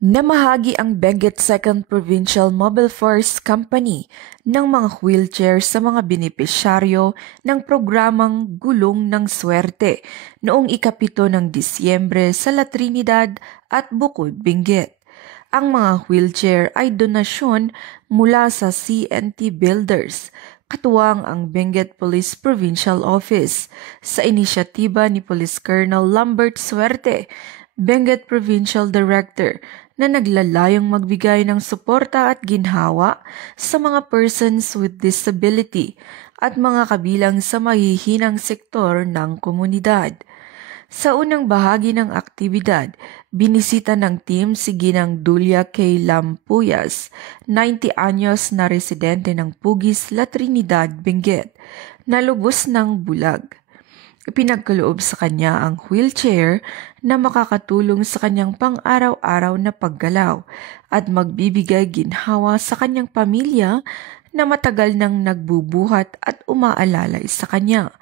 Namahagi ang Benguet 2nd Provincial Mobile Force Company ng mga wheelchair sa mga benepisyaryo ng programang Gulong ng Swerte noong ika-7 ng Disyembre sa La Trinidad at Bukod, Benguet. Ang mga wheelchair ay donasyon mula sa CNT Builders, katuwang ang Benguet Police Provincial Office, sa inisyatiba ni Police Colonel Lambert Suerte, Benguet Provincial Director, na naglalayong magbigay ng suporta at ginhawa sa mga persons with disability at mga kabilang sa mahihinang sektor ng komunidad. Sa unang bahagi ng aktibidad, binisita ng team si Ginang Dulia K. Lampuyas, 90 anyos na residente ng Pugis, La Trinidad, Benguet, na lubos ng bulag. Ipinagkaloob sa kanya ang wheelchair na makakatulong sa kanyang pang-araw-araw na paggalaw at magbibigay ginhawa sa kanyang pamilya na matagal nang nagbubuhat at umaalalay sa kanya.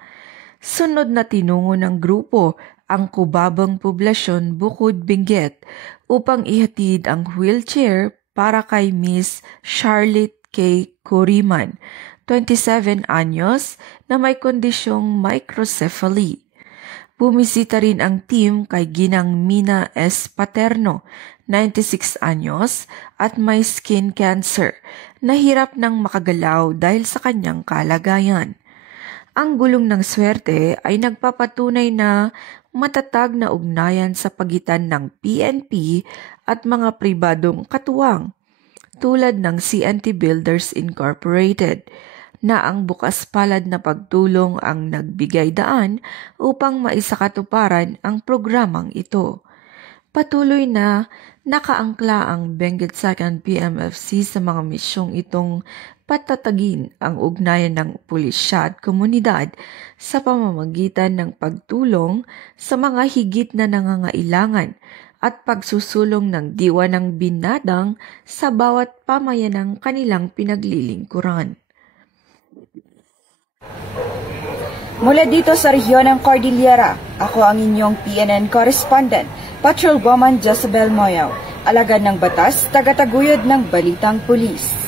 Sunod na tinungo ng grupo ang kubabang poblasyon Bukod, Benguet upang ihatid ang wheelchair para kay Miss Charlotte K. Coriman, 27 anyos, na may kondisyong microcephaly. Bumisita rin ang team kay Ginang Mina S. Paterno, 96 anyos, at may skin cancer, na hirap ng makagalaw dahil sa kanyang kalagayan. Ang Gulong ng Swerte ay nagpapatunay na matatag na ugnayan sa pagitan ng PNP at mga pribadong katuwang, tulad ng CNT Builders Incorporated, na ang bukas palad na pagtulong ang nagbigay daan upang maisakatuparan ang programang ito. Patuloy na nakaangkla ang Benguet 2nd PMFC sa mga misyong itong patatagin ang ugnayan ng pulisya at komunidad sa pamamagitan ng pagtulong sa mga higit na nangangailangan at pagsusulong ng diwa ng binadang sa bawat pamayanang kanilang pinaglilingkuran. Mula dito sa rehiyon ng Cordillera, ako ang inyong PNN correspondent, Patrolwoman Jezebel Moyaw, alagad ng batas, tagataguyod ng Balitang Pulis.